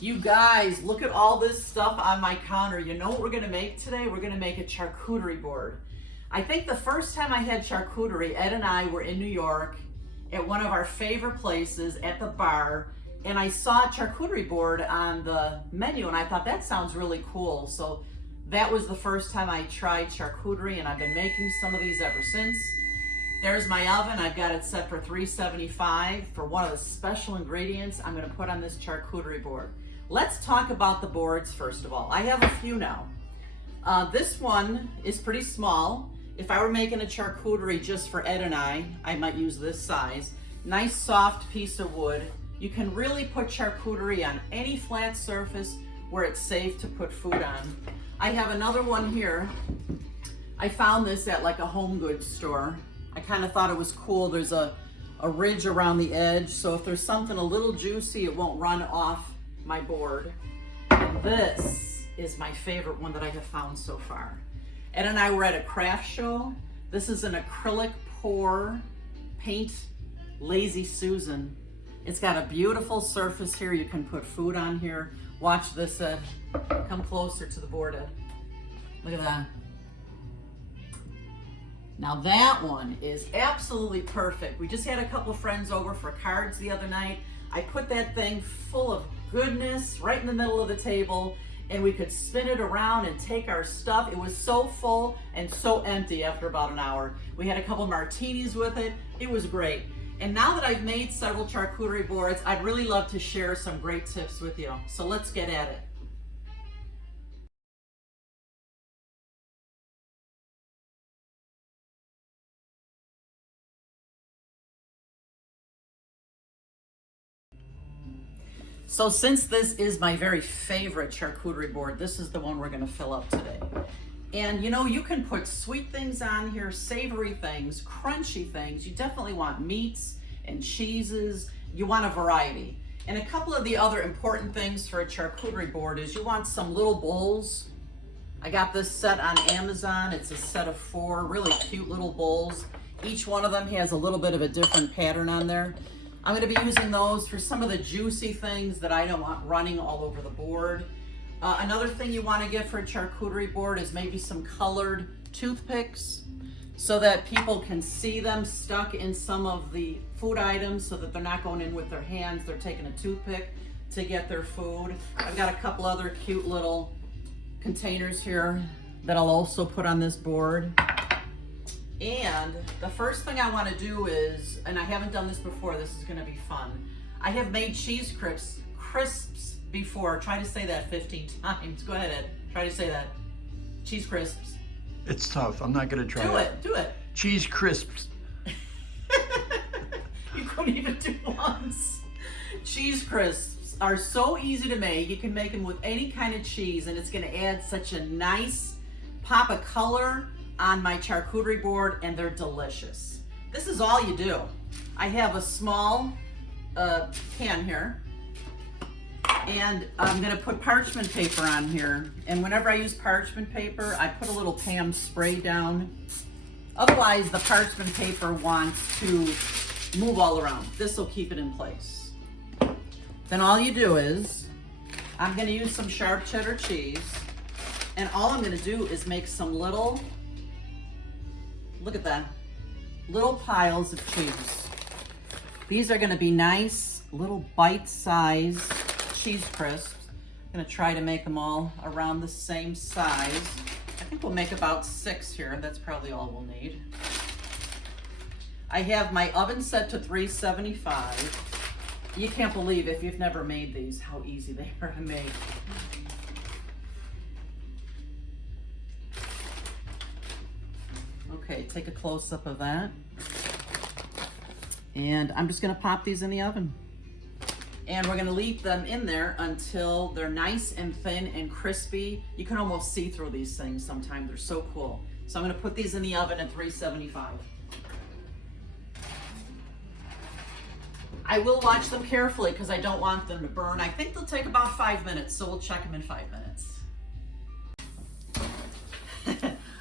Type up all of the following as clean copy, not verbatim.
You guys, look at all this stuff on my counter. You know what we're gonna make today? We're gonna make a charcuterie board. I think the first time I had charcuterie, Ed and I were in New York at one of our favorite places at the bar, and I saw a charcuterie board on the menu, and I thought that sounds really cool. So that was the first time I tried charcuterie, and I've been making some of these ever since. There's my oven. I've got it set for 375 for one of the special ingredients I'm gonna put on this charcuterie board. Let's talk about the boards first of all. I have a few now. This one is pretty small. If I were making a charcuterie just for Ed and I might use this size. Nice soft piece of wood. You can really put charcuterie on any flat surface where it's safe to put food on. I have another one here. I found this at like a home goods store. I kind of thought it was cool. There's a ridge around the edge, so if there's something a little juicy, it won't run off my board. And this is my favorite one that I have found so far. Ed and I were at a craft show. This is an acrylic pour paint Lazy Susan. It's got a beautiful surface here. You can put food on here. Watch this, Ed. Come closer to the board, Ed. Look at that. Now that one is absolutely perfect. We just had a couple of friends over for cards the other night. I put that thing full of goodness right in the middle of the table, and we could spin it around and take our stuff. It was so full and so empty after about an hour. We had a couple martinis with it. It was great. And now that I've made several charcuterie boards, I'd really love to share some great tips with you. So let's get at it. So since this is my very favorite charcuterie board, this is the one we're gonna fill up today. And you know, you can put sweet things on here, savory things, crunchy things. You definitely want meats and cheeses. You want a variety. And a couple of the other important things for a charcuterie board is you want some little bowls. I got this set on Amazon. It's a set of 4 really cute little bowls. Each one of them has a little bit of a different pattern on there. I'm going to be using those for some of the juicy things that I don't want running all over the board. Another thing you want to get for a charcuterie board is maybe some colored toothpicks so that people can see them stuck in some of the food items so that they're not going in with their hands. They're taking a toothpick to get their food. I've got a couple other cute little containers here that I'll also put on this board. And the first thing I want to do is, and I haven't done this before, this is going to be fun. I have made cheese crisps before. Try to say that 15 times. Go ahead, Ed. Try to say that. Cheese crisps. It's tough. I'm not going to try it. Do it. Cheese crisps. You couldn't even do once. Cheese crisps are so easy to make. You can make them with any kind of cheese, and it's going to add such a nice pop of color on my charcuterie board, and they're delicious. This is all you do. I have a small can here, and I'm gonna put parchment paper on here. And whenever I use parchment paper, I put a little Pam spray down. Otherwise, the parchment paper wants to move all around. This will keep it in place. Then all you do is, I'm gonna use some sharp cheddar cheese, and all I'm gonna do is make some little, look at that, little piles of cheese. These are gonna be nice little bite-sized cheese crisps. I'm gonna try to make them all around the same size. I think we'll make about 6 here. That's probably all we'll need. I have my oven set to 375. You can't believe, if you've never made these, how easy they are to make. Okay, take a close-up of that. And I'm just gonna pop these in the oven. And we're gonna leave them in there until they're nice and thin and crispy. You can almost see through these things sometimes. They're so cool. So I'm gonna put these in the oven at 375. I will watch them carefully because I don't want them to burn. I think they'll take about 5 minutes, so we'll check them in 5 minutes.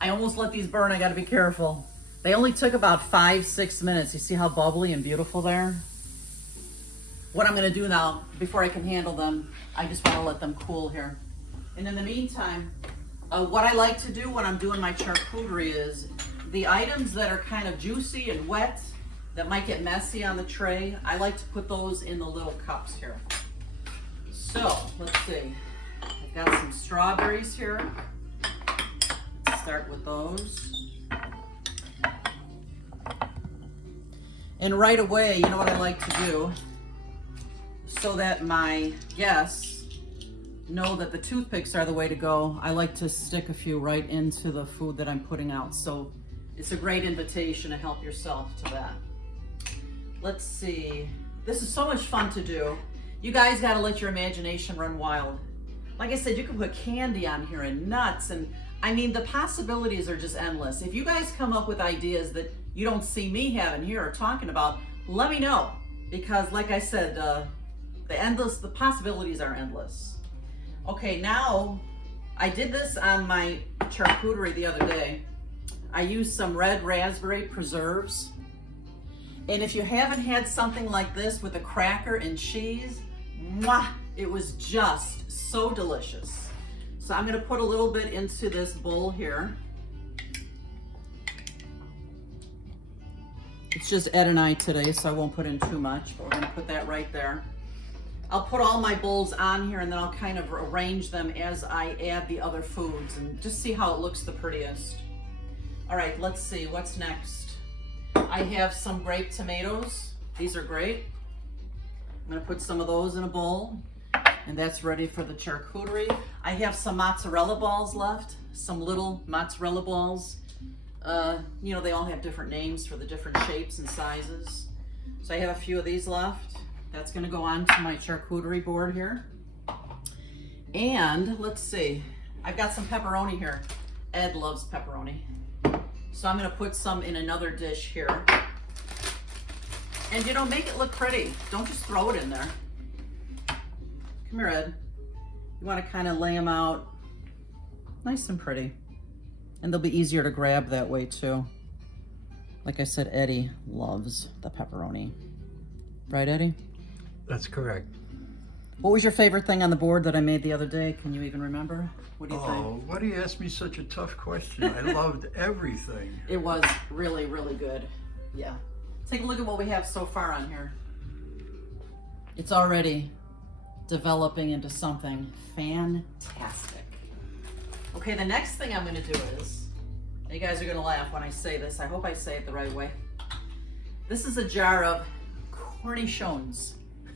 I almost let these burn. I got to be careful. They only took about 5-6 minutes. You see how bubbly and beautiful they are? what I'm gonna do now, before I can handle them, I just wanna let them cool here. And in the meantime, what I like to do when I'm doing my charcuterie is, the items that are kind of juicy and wet, that might get messy on the tray, I like to put those in the little cups here. So, let's see. I've got some strawberries here. Let's start with those. And right away, you know what I like to do, so that my guests know that the toothpicks are the way to go, I like to stick a few right into the food that I'm putting out. So it's a great invitation to help yourself to that. Let's see. This is so much fun to do. You guys got to let your imagination run wild. Like I said, you can put candy on here and nuts, and I mean, the possibilities are just endless. If you guys come up with ideas that you don't see me having here or talking about, let me know, because like I said, the possibilities are endless. Okay, now I did this on my charcuterie the other day. I used some red raspberry preserves. And if you haven't had something like this with a cracker and cheese, mwah, it was just so delicious. So I'm gonna put a little bit into this bowl here. It's just Ed and I today, so I won't put in too much, but we're gonna put that right there. I'll put all my bowls on here and then I'll kind of arrange them as I add the other foods and just see how it looks the prettiest. All right, let's see, what's next? I have some grape tomatoes. These are great. I'm gonna put some of those in a bowl, and that's ready for the charcuterie. I have some mozzarella balls left, some little mozzarella balls. You know, they all have different names for the different shapes and sizes. So I have a few of these left. That's gonna go on to my charcuterie board here. And let's see, I've got some pepperoni here. Ed loves pepperoni. So I'm gonna put some in another dish here. And you know, make it look pretty. Don't just throw it in there. Come here, Ed. You wanna kinda lay them out nice and pretty. And they'll be easier to grab that way too. Like I said, Eddie loves the pepperoni. Right, Eddie? That's correct. What was your favorite thing on the board that I made the other day? Can you even remember? What do you think? Oh, why do you ask me such a tough question? I loved everything. It was really, really good. Yeah. Take a look at what we have so far on here. It's already developing into something fantastic. Okay, the next thing I'm gonna do is, you guys are gonna laugh when I say this. I hope I say it the right way. This is a jar of cornichons.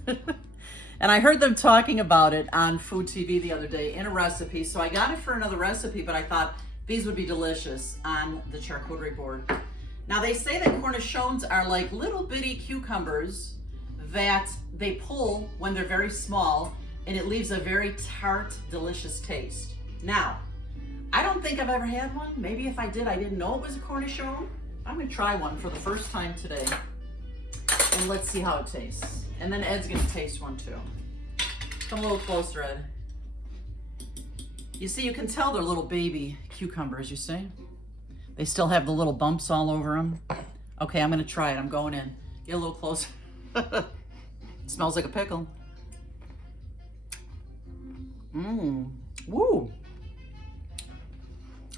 And I heard them talking about it on Food TV the other day in a recipe. So I got it for another recipe, but I thought these would be delicious on the charcuterie board. Now they say that cornichons are like little bitty cucumbers that they pull when they're very small, and it leaves a very tart, delicious taste. Now, I don't think I've ever had one. Maybe if I did, I didn't know it was a cornichon. I'm gonna try one for the first time today. And let's see how it tastes. And then Ed's gonna taste one too. Come a little closer, Ed. You see, you can tell they're little baby cucumbers, you see? They still have the little bumps all over them. Okay, I'm gonna try it, I'm going in. Get a little closer. Smells like a pickle. Mmm, woo.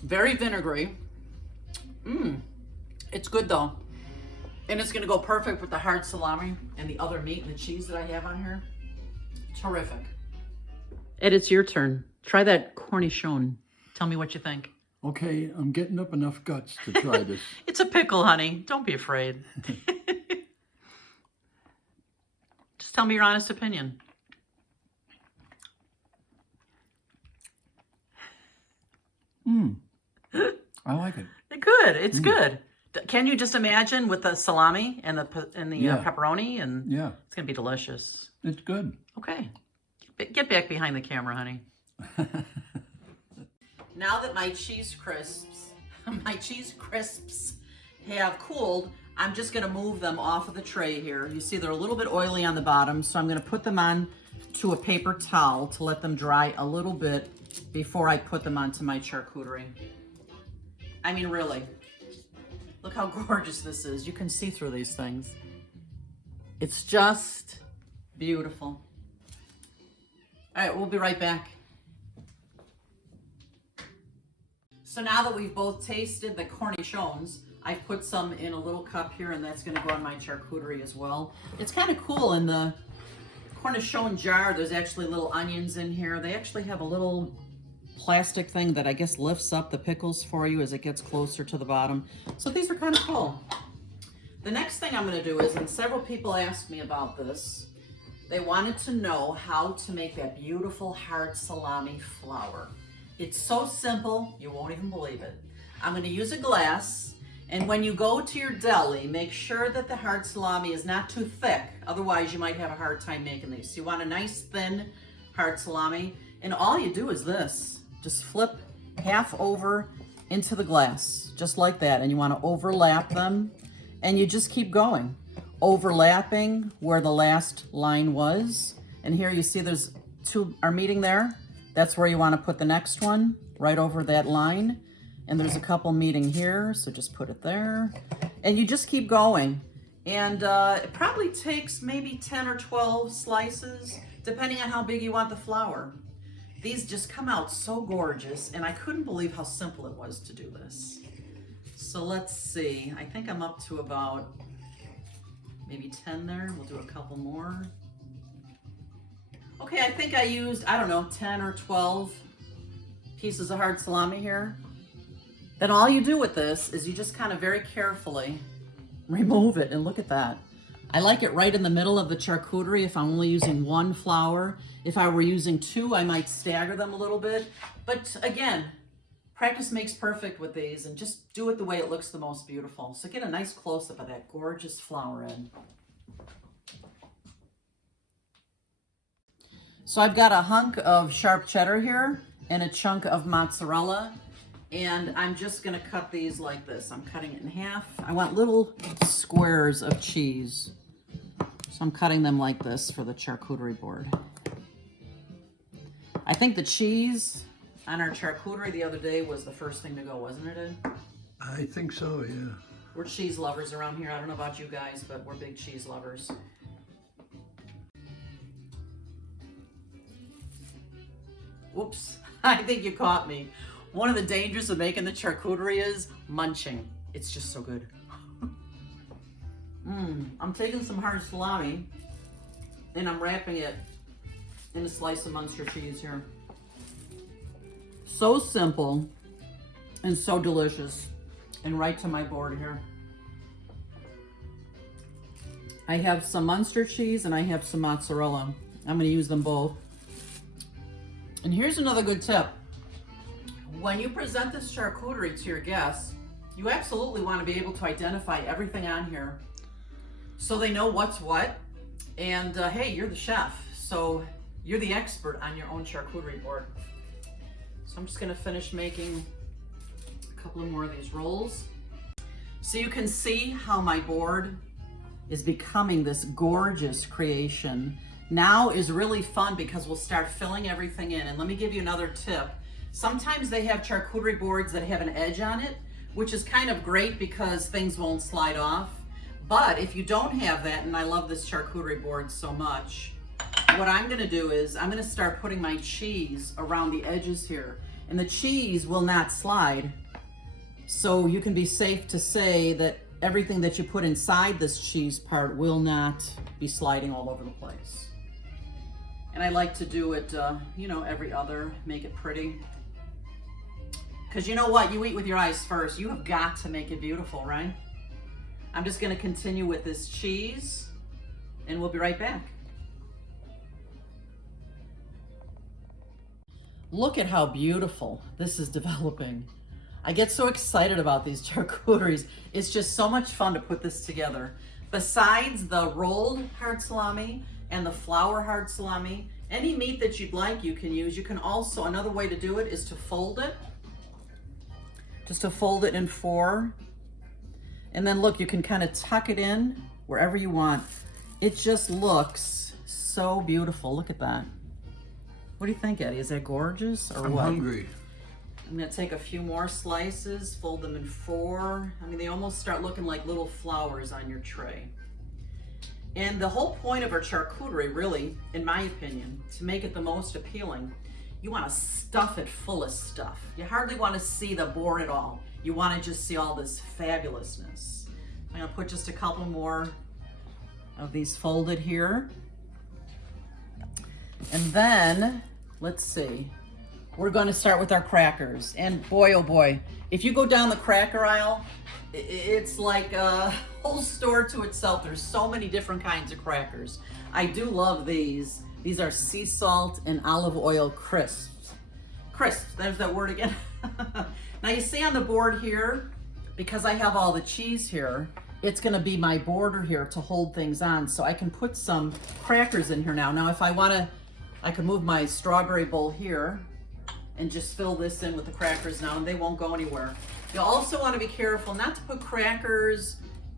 Very vinegary. Mmm, it's good though. And it's gonna go perfect with the hard salami and the other meat and the cheese that I have on here. Terrific. Ed, it's your turn. Try that cornichon. Tell me what you think. Okay, I'm getting up enough guts to try this. It's a pickle, honey. Don't be afraid. Just tell me your honest opinion. Mmm, I like it. Good, it's good. Can you just imagine with the salami and the pepperoni, and yeah, it's gonna be delicious. It's good. Okay, get back behind the camera, honey. Now that my cheese crisps have cooled, I'm just gonna move them off of the tray here. You see they're a little bit oily on the bottom, so I'm gonna put them on to a paper towel to let them dry a little bit before I put them onto my charcuterie. I mean, really. Look how gorgeous this is. You can see through these things. It's just Beautiful. All right, we'll be right back. So now that we've both tasted the cornichons, I've put some in a little cup here, and that's going to go on my charcuterie as well. It's kind of cool. In the cornichon jar, there's actually little onions in here. They actually have a little plastic thing that I guess lifts up the pickles for you as it gets closer to the bottom. So these are kind of cool. The next thing I'm going to do is, and several people asked me about this, they wanted to know how to make that beautiful hard salami flour. It's so simple, you won't even believe it. I'm going to use a glass, and when you go to your deli, make sure that the hard salami is not too thick. Otherwise, you might have a hard time making these. So you want a nice thin hard salami, and all you do is this. Just flip half over into the glass, just like that, and you want to overlap them, and you just keep going. Overlapping where the last line was, and here you see there's two are meeting there. That's where you want to put the next one, right over that line. And there's a couple meeting here, so just put it there. And you just keep going. And it probably takes maybe 10 or 12 slices, depending on how big you want the flour. These just come out so gorgeous, and I couldn't believe how simple it was to do this. So let's see, I think I'm up to about maybe 10 there. We'll do a couple more. Okay, I think I used, I don't know, 10 or 12 pieces of hard salami here. Then all you do with this is you just kind of very carefully remove it, and look at that. I like it right in the middle of the charcuterie if I'm only using one flour. If I were using two, I might stagger them a little bit. But again, practice makes perfect with these, and just do it the way it looks the most beautiful. So get a nice close-up of that gorgeous flour in. So I've got a hunk of sharp cheddar here and a chunk of mozzarella, and I'm just gonna cut these like this. I'm cutting it in half. I want little squares of cheese. So I'm cutting them like this for the charcuterie board. I think the cheese on our charcuterie the other day was the first thing to go, wasn't it, Ed? I think so, yeah. We're cheese lovers around here. I don't know about you guys, but we're big cheese lovers. Whoops, I think you caught me. One of the dangers of making the charcuterie is munching. It's just so good. I'm taking some hard salami and I'm wrapping it in a slice of Munster cheese here. So simple and so delicious, and right to my board here. I have some Munster cheese and I have some mozzarella. I'm going to use them both. And here's another good tip. When you present this charcuterie to your guests, you absolutely want to be able to identify everything on here so they know what's what. And hey, you're the chef, so you're the expert on your own charcuterie board. So I'm just going to finish making a couple of more of these rolls. So you can see how my board is becoming this gorgeous creation. Now is really fun because we'll start filling everything in. And let me give you another tip. Sometimes they have charcuterie boards that have an edge on it, which is kind of great because things won't slide off. But if you don't have that, and I love this charcuterie board so much, what I'm gonna do is I'm gonna start putting my cheese around the edges here. And the cheese will not slide. So you can be safe to say that everything that you put inside this cheese part will not be sliding all over the place. And I like to do it, you know, every other, make it pretty. Because you know what, you eat with your eyes first. You have got to make it beautiful, right? I'm just gonna continue with this cheese and we'll be right back. Look at how beautiful this is developing. I get so excited about these charcuteries. It's just so much fun to put this together. Besides the rolled hard salami and the flour hard salami, any meat that you'd like you can use. You can also, another way to do it is to fold it. Just to fold it in four. And then look, you can kind of tuck it in wherever you want. It just looks so beautiful. Look at that. What do you think, Eddie? Is that gorgeous or what? I'm hungry. I'm gonna take a few more slices, fold them in four. I mean, they almost start looking like little flowers on your tray. And the whole point of our charcuterie, really, in my opinion, to make it the most appealing, you want to stuff it full of stuff. You hardly want to see the board at all. You want to just see all this fabulousness. I'm going to put just a couple more of these folded here. And then, let's see, we're going to start with our crackers. And boy, oh boy, if you go down the cracker aisle, it's like a whole store to itself. There's so many different kinds of crackers. I do love these. These are sea salt and olive oil crisps. Crisps, there's that word again. Now you see on the board here, because I have all the cheese here, it's gonna be my border here to hold things on. So I can put some crackers in here now. Now if I wanna, I can move my strawberry bowl here and just fill this in with the crackers now, and they won't go anywhere. You also wanna be careful not to put crackers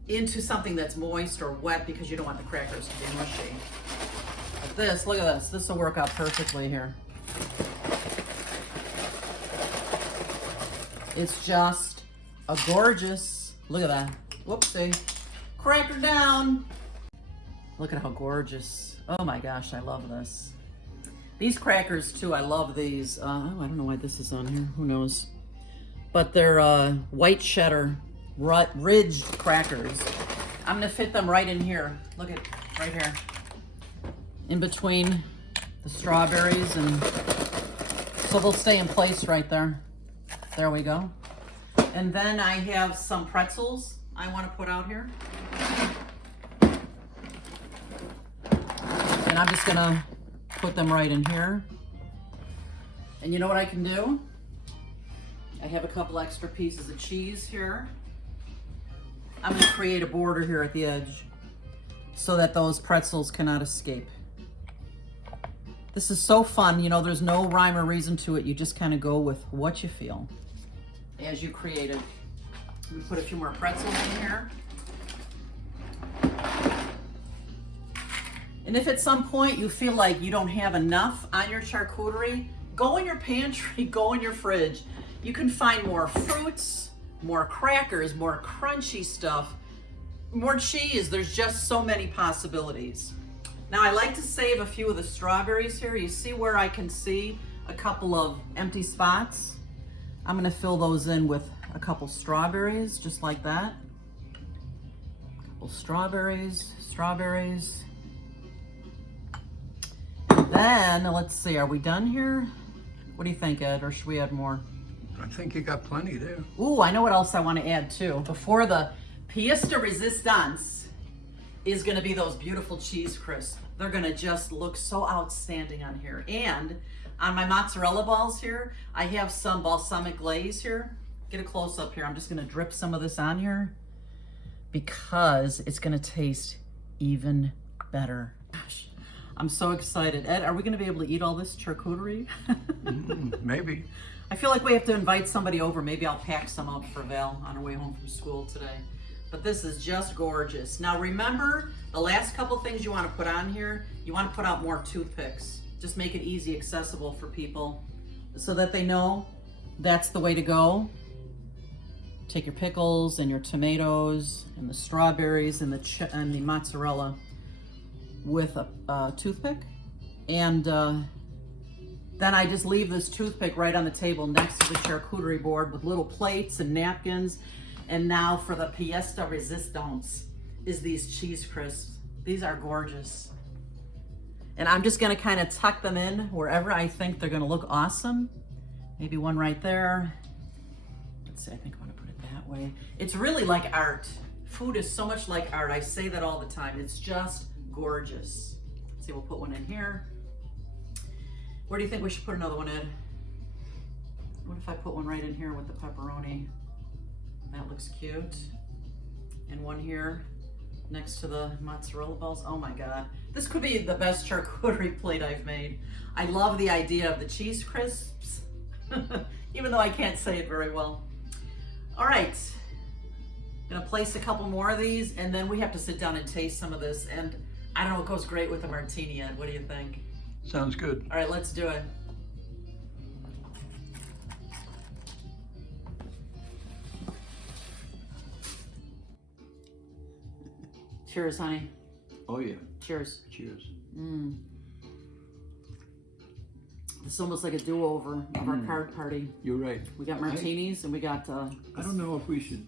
into something that's moist or wet, because you don't want the crackers to be mushy. Like this, look at this. This will work out perfectly here. It's just a gorgeous, look at that. Whoopsie. Cracker down. Look at how gorgeous. Oh my gosh, I love this. These crackers too, I love these. Oh, I don't know why this is on here. Who knows? But they're white cheddar ridged crackers. I'm gonna fit them right in here. Look at, right here. In between the strawberries, and so they'll stay in place right there. There we go. And then I have some pretzels I want to put out here. And I'm just gonna put them right in here. And you know what I can do? I have a couple extra pieces of cheese here. I'm gonna create a border here at the edge so that those pretzels cannot escape. This is so fun, you know, there's no rhyme or reason to it. You just kind of go with what you feel as you create it. We put a few more pretzels in here. And if at some point you feel like you don't have enough on your charcuterie, go in your pantry, go in your fridge. You can find more fruits, more crackers, more crunchy stuff, more cheese. There's just so many possibilities. Now I like to save a few of the strawberries here. You see where I can see a couple of empty spots? I'm gonna fill those in with a couple strawberries, just like that. A couple strawberries, strawberries. And then, let's see, are we done here? What do you think, Ed, or should we add more? I think you got plenty there. Ooh, I know what else I want to add too. Before the pièce de résistance is going to be those beautiful cheese crisps. They're going to just look so outstanding on here. And on my mozzarella balls here, I have some balsamic glaze here. Get a close up here. I'm just going to drip some of this on here because it's going to taste even better. Gosh, I'm so excited. Ed, are we going to be able to eat all this charcuterie? Maybe. I feel like we have to invite somebody over. Maybe I'll pack some up for Val on her way home from school today. But this is just gorgeous. Now remember, the last couple things you want to put on here, you want to put out more toothpicks. Just make it easy, accessible for people so that they know that's the way to go. Take your pickles and your tomatoes and the strawberries and the mozzarella with a toothpick. And then I just leave this toothpick right on the table next to the charcuterie board with little plates and napkins. And now for the pièce de résistance is these cheese crisps. These are gorgeous. And I'm just gonna kind of tuck them in wherever I think they're gonna look awesome. Maybe one right there. Let's see, I think I wanna put it that way. It's really like art. Food is so much like art. I say that all the time. It's just gorgeous. Let's see, we'll put one in here. Where do you think we should put another one in? What if I put one right in here with the pepperoni? That looks cute. And one here next to the mozzarella balls. Oh my God. This could be the best charcuterie plate I've made. I love the idea of the cheese crisps, even though I can't say it very well. All right, I'm gonna place a couple more of these and then we have to sit down and taste some of this. And I don't know, it goes great with a martini, Ed. What do you think? Sounds good. All right, let's do it. Cheers, honey. Oh yeah. Cheers. Cheers. Mm. It's almost like a do-over of our card party. You're right. We got martinis and we got... I don't know if we should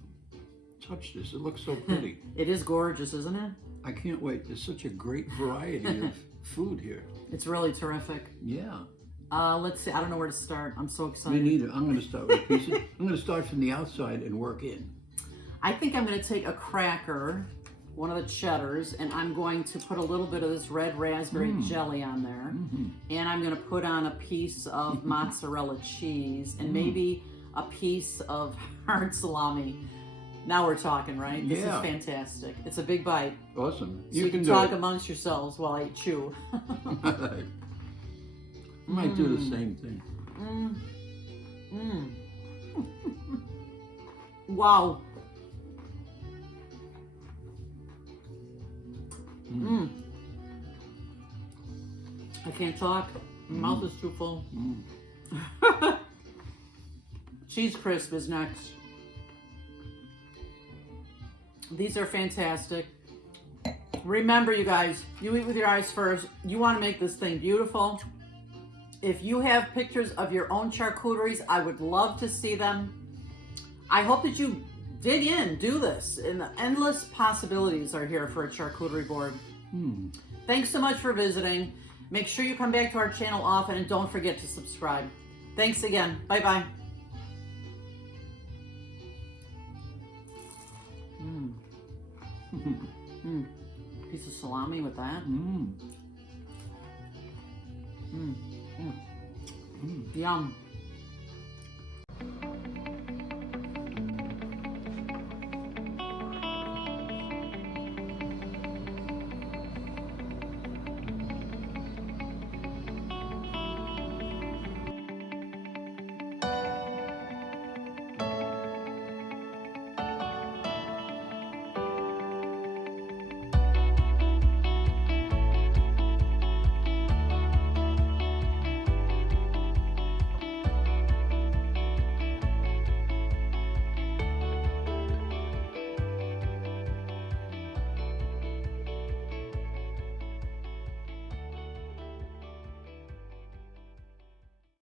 touch this. It looks so pretty. It is gorgeous, isn't it? I can't wait. There's such a great variety of food here. It's really terrific. Yeah. Let's see. I don't know where to start. I'm so excited. Me neither. I'm going to start with pieces. I'm going to start from the outside and work in. I think I'm going to take a cracker, one of the cheddars, and I'm going to put a little bit of this red raspberry jelly on there. And I'm going to put on a piece of mozzarella cheese and maybe a piece of hard salami. Now we're talking, right? This is fantastic. It's a big bite. Awesome. So you can talk amongst yourselves while I chew. I might do the same thing. Wow. I can't talk. My mouth is too full. Cheese crisp is next. These are fantastic. Remember, you guys, you eat with your eyes first. You want to make this thing beautiful. If you have pictures of your own charcuteries, I would love to see them. I hope that you dig in, do this, and the endless possibilities are here for a charcuterie board. Thanks so much for visiting. Make sure you come back to our channel often and don't forget to subscribe. Thanks again. Bye-bye. Piece of salami with that. Yum.